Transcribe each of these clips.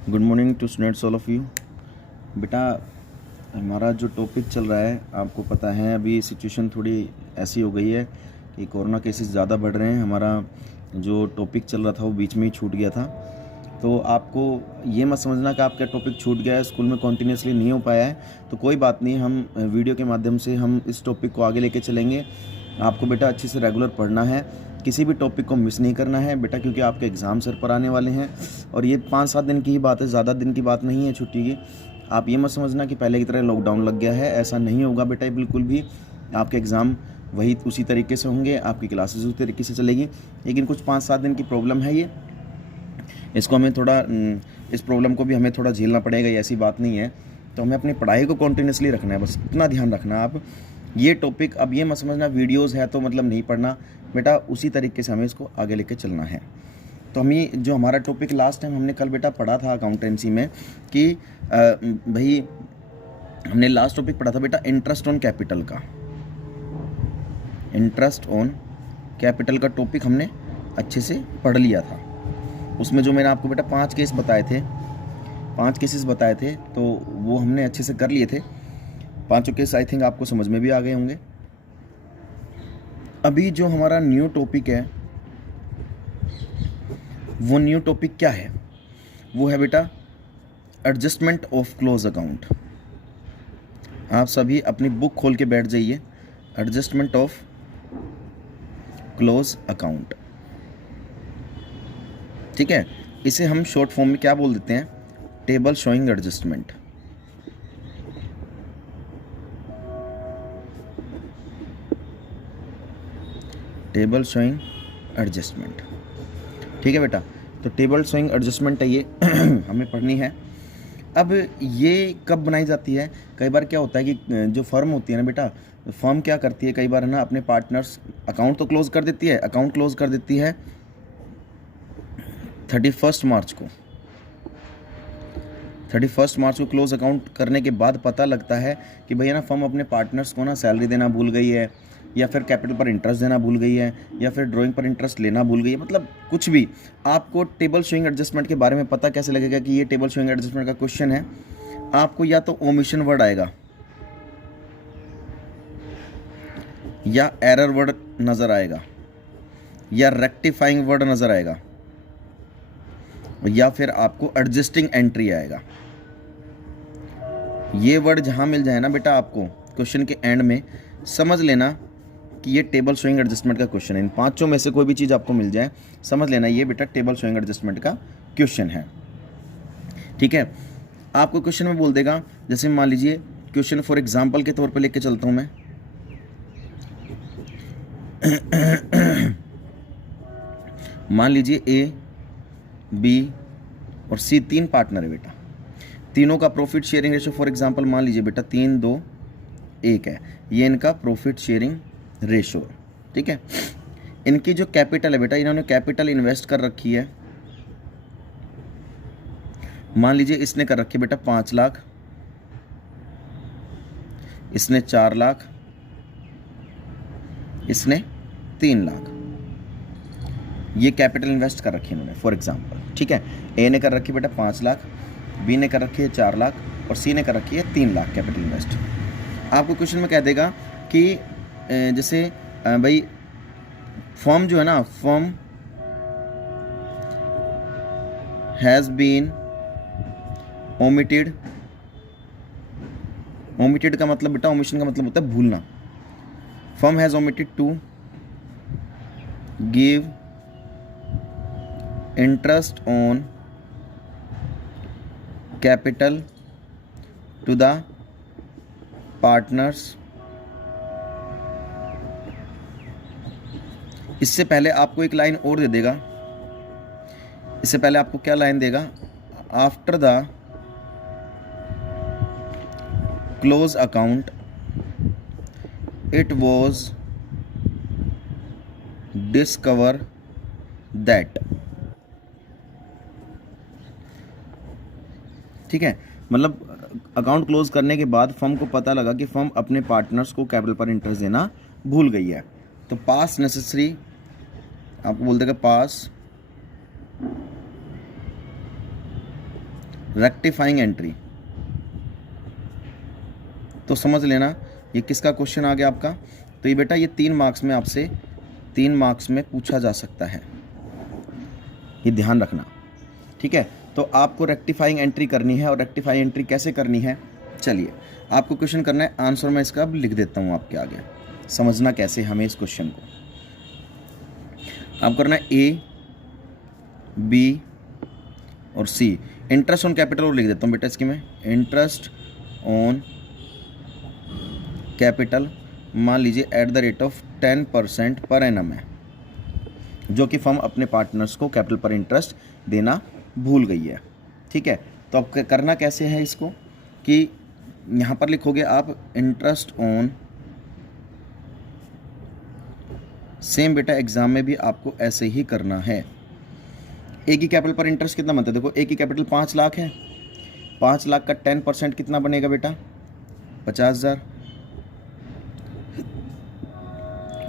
Good morning to students all of you. बेटा, हमारा जो टॉपिक चल रहा है आपको पता है, अभी सिचुएशन थोड़ी ऐसी हो गई है कि कोरोना केसेस ज़्यादा बढ़ रहे हैं। हमारा जो टॉपिक चल रहा था वो बीच में ही छूट गया था। तो आपको ये मत समझना कि आपका टॉपिक छूट गया है, स्कूल में कॉन्टीन्यूसली नहीं हो पाया है, तो कोई बात नहीं। हम वीडियो के माध्यम से हम इस टॉपिक को आगे लेके चलेंगे। आपको बेटा अच्छे से रेगुलर पढ़ना है, किसी भी टॉपिक को मिस नहीं करना है बेटा, क्योंकि आपके एग्ज़ाम सर पर आने वाले हैं और ये 5-7 दिन की ही बात है, ज़्यादा दिन की बात नहीं है छुट्टी की। आप ये मत समझना कि पहले की तरह लॉकडाउन लग गया है, ऐसा नहीं होगा बेटा बिल्कुल भी। आपके एग्ज़ाम वही उसी तरीके से होंगे, आपकी क्लासेस उसी तरीके से चलेगी, लेकिन कुछ 5-7 दिन की प्रॉब्लम है ये। इसको हमें थोड़ा इस प्रॉब्लम को भी हमें थोड़ा झेलना पड़ेगा, ये ऐसी बात नहीं है। तो हमें अपनी पढ़ाई को कॉन्टीन्यूसली रखना है, बस इतना ध्यान रखना है आप। ये टॉपिक अब ये मत समझना वीडियोज़ है तो मतलब नहीं पढ़ना बेटा, उसी तरीके से हमें इसको आगे लेके चलना है। तो हम ये जो हमारा टॉपिक लास्ट टाइम हमने कल बेटा पढ़ा था अकाउंटेंसी में कि भाई हमने लास्ट टॉपिक पढ़ा था बेटा इंटरेस्ट ऑन कैपिटल का। इंटरेस्ट ऑन कैपिटल का टॉपिक हमने अच्छे से पढ़ लिया था। उसमें जो मैंने आपको बेटा 5 केस बताए थे, 5 केसेस बताए थे, तो वो हमने अच्छे से कर लिए थे। 5 केस आई थिंक आपको समझ में भी आ गए होंगे। अभी जो हमारा न्यू टॉपिक है, वो न्यू टॉपिक क्या है? वो है बेटा एडजस्टमेंट ऑफ क्लोज अकाउंट। आप सभी अपनी बुक खोल के बैठ जाइए। एडजस्टमेंट ऑफ क्लोज अकाउंट, ठीक है। इसे हम शॉर्ट फॉर्म में क्या बोल देते हैं? Table showing adjustment. Table showing adjustment, ठीक है बेटा। तो टेबल शोइंग एडजस्टमेंट है ये हमें पढ़नी है। अब ये कब बनाई जाती है? कई बार क्या होता है कि जो फर्म होती है ना बेटा, फर्म क्या करती है कई बार है ना, अपने पार्टनर्स अकाउंट तो क्लोज कर देती है, अकाउंट क्लोज कर देती है 31 मार्च को। 31 मार्च को क्लोज अकाउंट करने के बाद पता लगता है कि भैया ना फर्म अपने पार्टनर्स को ना सैलरी देना भूल गई है, या फिर कैपिटल पर इंटरेस्ट देना भूल गई है, या फिर ड्राइंग पर इंटरेस्ट लेना भूल गई है, मतलब कुछ भी। आपको टेबल शोइंग एडजस्टमेंट के बारे में पता कैसे लगेगा कि ये टेबल शोइंग एडजस्टमेंट का क्वेश्चन है? आपको या तो ओमिशन वर्ड आएगा, या एरर वर्ड नज़र आएगा, या रेक्टिफाइंग वर्ड नज़र आएगा, या फिर आपको एडजस्टिंग एंट्री आएगा। ये वर्ड जहाँ मिल जाए ना बेटा आपको क्वेश्चन के एंड में, समझ लेना कि ये टेबल शोइंग एडजस्टमेंट का क्वेश्चन है। इन 5 में से कोई भी चीज़ आपको मिल जाए, समझ लेना ये बेटा टेबल शोइंग एडजस्टमेंट का क्वेश्चन है, ठीक है। आपको क्वेश्चन में बोल देगा, जैसे मान लीजिए क्वेश्चन फॉर एग्जांपल के तौर पे लेके चलता हूँ मैं। मान लीजिए ए, बी और सी 3 पार्टनर है बेटा। तीनों का profit sharing ratio for example मान लीजिए बेटा 3-2-1 है। ये इनका प्रॉफिट शेयरिंग रेशो है, ठीक है। इनकी जो कैपिटल है बेटा, इन्होंने कैपिटल इन्वेस्ट कर रखी है। मान लीजिए इसने कर रखी है बेटा 5 लाख, इसने 4 लाख, इसने 3 लाख। ये कैपिटल इन्वेस्ट कर रखी है इन्होंने फॉर एग्जांपल, ठीक है। ए ने कर रखी है बेटा 5 लाख, बी ने कर रखी है 4 लाख और सी ने कर रखी है 3 लाख कैपिटल इन्वेस्ट। आपको क्वेश्चन में कह देगा कि जैसे भाई फर्म जो है ना, firm has been omitted. Omitted का मतलब बेटा, ओमिशन का मतलब होता है भूलना। Firm has omitted to give interest on capital to the partners. इससे पहले आपको एक लाइन और दे देगा। इससे पहले आपको क्या लाइन देगा? After the close account it was discover that, ठीक है। मतलब अकाउंट क्लोज करने के बाद फर्म को पता लगा कि फर्म अपने पार्टनर्स को कैपिटल पर इंटरेस्ट देना भूल गई है। तो पास नेसेसरी आपको बोल देगा पास रेक्टिफाइंग एंट्री। तो समझ लेना ये किसका क्वेश्चन आ गया आपका। तो ये बेटा ये 3 मार्क्स में आपसे 3 मार्क्स में पूछा जा सकता है, ये ध्यान रखना, ठीक है। तो आपको रेक्टिफाइंग एंट्री करनी है, और रेक्टिफाइंग एंट्री कैसे करनी है, चलिए आपको क्वेश्चन करना है। आंसर मैं इसका अब लिख देता हूँ आपके आगे, समझना कैसे हमें इस क्वेश्चन को। आप करना है ए, बी और सी। इंटरेस्ट ऑन कैपिटल और लिख देता हूँ बेटा इसकी मैं, इंटरेस्ट ऑन कैपिटल मान लीजिए at the rate of 10% per annum है, जो कि फर्म अपने पार्टनर्स को कैपिटल पर इंटरेस्ट देना भूल गई है, ठीक है। तो अब करना कैसे है इसको कि यहाँ पर लिखोगे आप इंटरेस्ट ऑन, सेम बेटा एग्जाम में भी आपको ऐसे ही करना है। ए की कैपिटल पर इंटरेस्ट कितना बनता है, देखो ए की कैपिटल 5 लाख है, 5 लाख का 10% कितना बनेगा बेटा 50,000।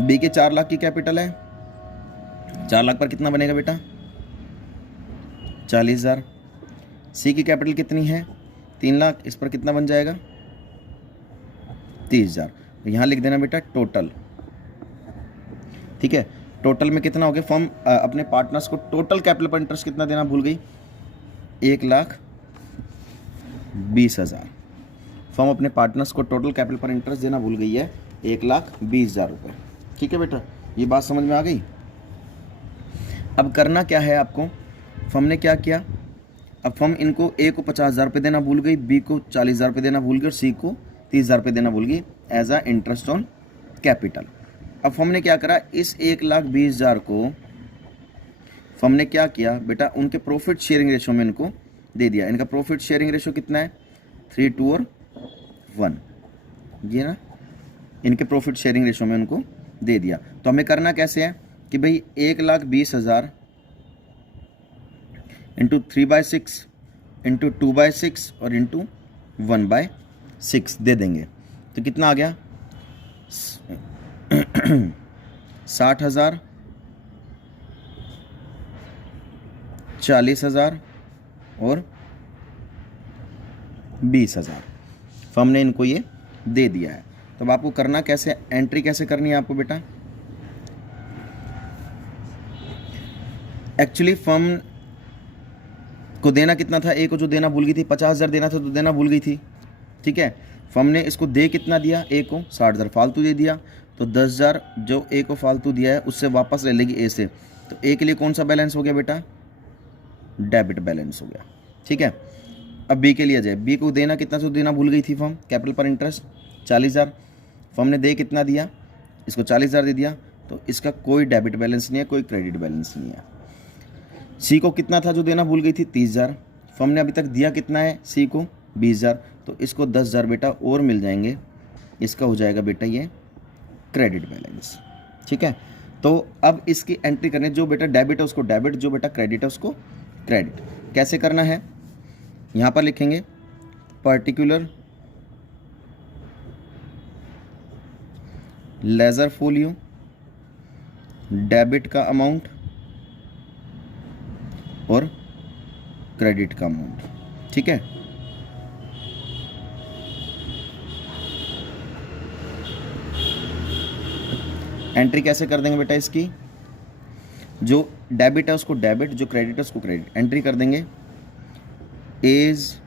बी के 4 लाख की कैपिटल है, 4 लाख पर कितना बनेगा बेटा 40,000। सी की कैपिटल कितनी है 3 लाख, इस पर कितना बन जाएगा 30,000। तो यहाँ लिख देना बेटा टोटल, ठीक है। टोटल में कितना हो गया, फर्म अपने पार्टनर्स को टोटल कैपिटल पर इंटरेस्ट कितना देना भूल गई 1,20,000। फर्म अपने पार्टनर्स को टोटल कैपिटल पर इंटरेस्ट देना भूल गई है 1,20,000 रुपये, ठीक है बेटा, ये बात समझ में आ गई। अब करना क्या है आपको, फर्म ने क्या किया, अब फर्म इनको ए को 50,000 रुपये देना भूल गई, बी को 40,000 रुपये देना भूल गई और सी को 30,000 रुपये देना भूल गई as a interest on capital. अब फर्म ने क्या करा, इस 1,20,000 को फर्म ने क्या किया बेटा उनके प्रॉफिट शेयरिंग रेशो में इनको दे दिया। इनका प्रॉफिट शेयरिंग रेशो कितना है 3, 2 और 1, ये ना, इनके प्रॉफिट शेयरिंग रेशो में उनको दे दिया। तो हमें करना कैसे है कि भाई 1,20,000 इंटू 3/6 इंटू 2/6 और इंटू 1/6 दे देंगे। तो कितना आ गया 60,000, 40,000 और 20,000 फर्म ने इनको ये दे दिया है। तो अब आपको करना कैसे, एंट्री कैसे करनी है आपको बेटा, एक्चुअली फर्म को देना कितना था, ए को जो देना भूल गई थी 50,000 देना था, तो देना भूल गई थी, ठीक है। फर्म ने इसको दे कितना दिया, ए को 60,000 फालतू दे दिया, तो 10,000 जो ए को फालतू दिया है उससे वापस ले लेगी ए से। तो ए के लिए कौन सा बैलेंस हो गया बेटा, डेबिट बैलेंस हो गया, ठीक है। अब बी के लिए आ जाए, बी को देना कितना जो देना भूल गई थी फर्म कैपिटल पर इंटरेस्ट 40,000, फर्म ने दे कितना दिया, इसको 40,000 दे दिया, तो इसका कोई डेबिट बैलेंस नहीं है, कोई क्रेडिट बैलेंस नहीं है। सी को कितना था जो देना भूल गई थी 30,000, फर्म ने अभी तक दिया कितना है सी को 20,000, तो इसको 10,000 बेटा और मिल जाएंगे, इसका हो जाएगा बेटा ये क्रेडिट बैलेंस, ठीक है। तो अब इसकी एंट्री करने, जो बेटा डेबिट है उसको डेबिट, जो बेटा क्रेडिट है उसको क्रेडिट। कैसे करना है, यहाँ पर लिखेंगे पर्टिकुलर लेजर फोलियो डेबिट का अमाउंट और क्रेडिट का अमाउंट, ठीक है। एंट्री कैसे कर देंगे बेटा इसकी, जो डेबिट है उसको डेबिट, जो क्रेडिट है उसको क्रेडिट। एंट्री कर देंगे as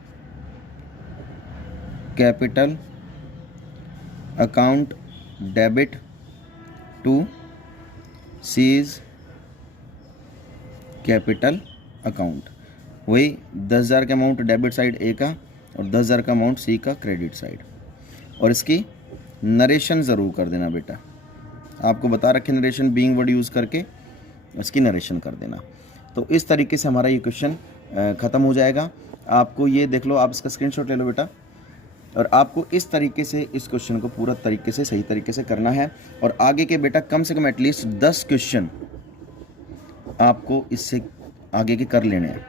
capital account debit to seize capital account, वही 10,000 का अमाउंट डेबिट साइड ए का और 10,000 का अमाउंट सी का क्रेडिट साइड। और इसकी नरेशन ज़रूर कर देना बेटा, आपको बता रखे नरेशन बीइंग वर्ड यूज़ करके इसकी नरेशन कर देना। तो इस तरीके से हमारा ये क्वेश्चन ख़त्म हो जाएगा। आपको ये देख लो, आप इसका स्क्रीनशॉट ले लो बेटा, और आपको इस तरीके से इस क्वेश्चन को पूरा तरीके से सही तरीके से करना है। और आगे के बेटा कम से कम एटलीस्ट 10 क्वेश्चन आपको इससे आगे के कर लेने हैं।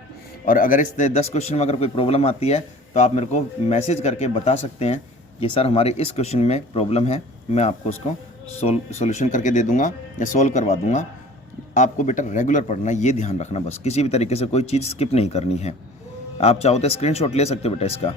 और अगर इस 10 क्वेश्चन में अगर कोई प्रॉब्लम आती है तो आप मेरे को मैसेज करके बता सकते हैं कि सर हमारे इस क्वेश्चन में प्रॉब्लम है, मैं आपको उसको सॉल्यूशन करके दे दूंगा या सोल्व करवा दूंगा। आपको बेटा रेगुलर पढ़ना, ये ध्यान रखना, बस किसी भी तरीके से कोई चीज़ स्किप नहीं करनी है, आप चाहो तो स्क्रीनशॉट ले सकते हो बेटा इसका।